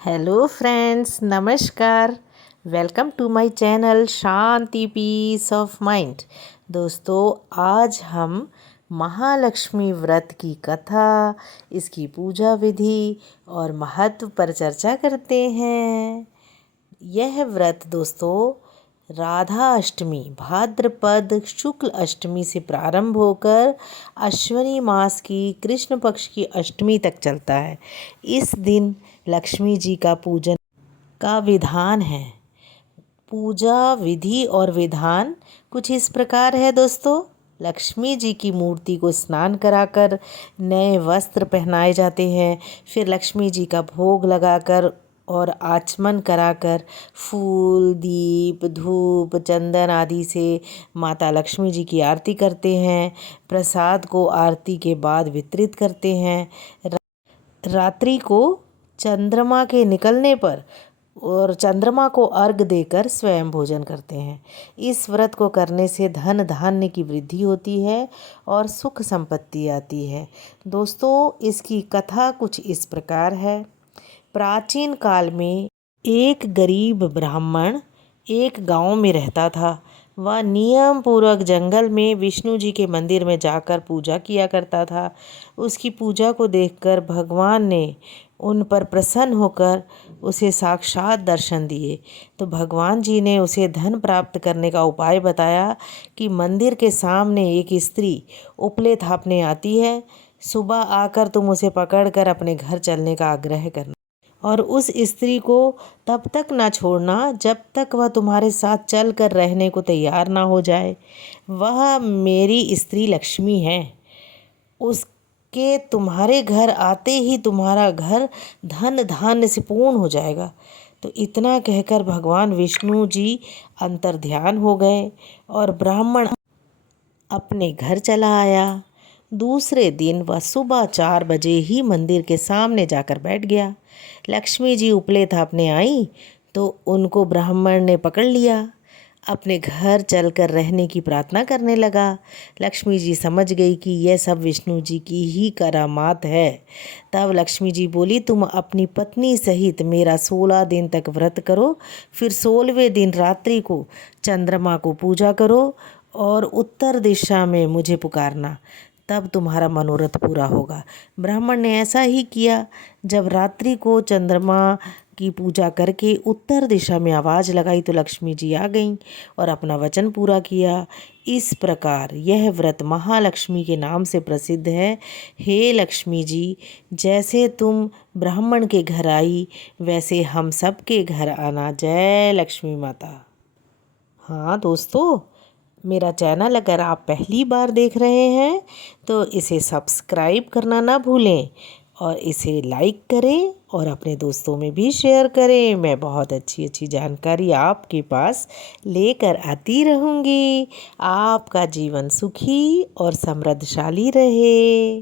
Hello friends, नमस्कार। Welcome to my channel Shanti peace of mind. दोस्तों, आज हम महालक्ष्मी व्रत की कथा, इसकी पूजा विधि और महत्व पर चर्चा करते हैं। यह व्रत दोस्तों राधा अष्टमी भाद्रपद शुक्ल अष्टमी से प्रारंभ होकर अश्विनी मास की कृष्ण पक्ष की अष्टमी तक चलता है। इस दिन लक्ष्मी जी का पूजन का विधान है। पूजा विधि और विधान कुछ इस प्रकार है दोस्तों। लक्ष्मी जी की मूर्ति को स्नान कराकर नए वस्त्र पहनाए जाते हैं। फिर लक्ष्मी जी का भोग लगाकर और आचमन कराकर फूल, दीप, धूप, चंदन आदि से माता लक्ष्मी जी की आरती करते हैं। प्रसाद को आरती के बाद वितरित करते हैं। रात्रि को चंद्रमा के निकलने पर और चंद्रमा को अर्घ देकर स्वयं भोजन करते हैं। इस व्रत को करने से धन धान्य की वृद्धि होती है और सुख संपत्ति आती है। दोस्तों, इसकी कथा कुछ इस प्रकार है। प्राचीन काल में एक गरीब ब्राह्मण एक गांव में रहता था। वह नियम पूर्वक जंगल में विष्णु जी के मंदिर में जाकर पूजा किया करता था। उसकी पूजा को देखकर भगवान ने उन पर प्रसन्न होकर उसे साक्षात दर्शन दिए। तो भगवान जी ने उसे धन प्राप्त करने का उपाय बताया कि मंदिर के सामने एक स्त्री उपले थापने आती है। सुबह आकर तुम उसे पकड़कर अपने घर चलने का आग्रह करना और उस स्त्री को तब तक ना छोड़ना जब तक वह तुम्हारे साथ चल कर रहने को तैयार ना हो जाए। वह मेरी स्त्री लक्ष्मी है। उसके तुम्हारे घर आते ही तुम्हारा घर धन धान्य से पूर्ण हो जाएगा। तो इतना कहकर भगवान विष्णु जी अंतर्ध्यान हो गए और ब्राह्मण अपने घर चला आया। दूसरे दिन वह सुबह 4 बजे ही मंदिर के सामने जाकर बैठ गया। लक्ष्मी जी उपले थापने आई तो उनको ब्राह्मण ने पकड़ लिया। अपने घर चलकर रहने की प्रार्थना करने लगा। लक्ष्मी जी समझ गई कि यह सब विष्णु जी की ही करामात है। तब लक्ष्मी जी बोली, तुम अपनी पत्नी सहित मेरा 16 दिन तक व्रत करो। फिर 16वें दिन रात्रि को चंद्रमा को पूजा करो और उत्तर दिशा में मुझे पुकारना, तब तुम्हारा मनोरथ पूरा होगा। ब्राह्मण ने ऐसा ही किया। जब रात्रि को चंद्रमा की पूजा करके उत्तर दिशा में आवाज़ लगाई तो लक्ष्मी जी आ गईं और अपना वचन पूरा किया। इस प्रकार यह व्रत महालक्ष्मी के नाम से प्रसिद्ध है। हे लक्ष्मी जी, जैसे तुम ब्राह्मण के घर आई वैसे हम सब के घर आना। जय लक्ष्मी माता। हाँ दोस्तों, मेरा चैनल अगर आप पहली बार देख रहे हैं तो इसे सब्सक्राइब करना ना भूलें और इसे लाइक करें और अपने दोस्तों में भी शेयर करें। मैं बहुत अच्छी अच्छी जानकारी आपके पास लेकर आती रहूँगी। आपका जीवन सुखी और समृद्धशाली रहे।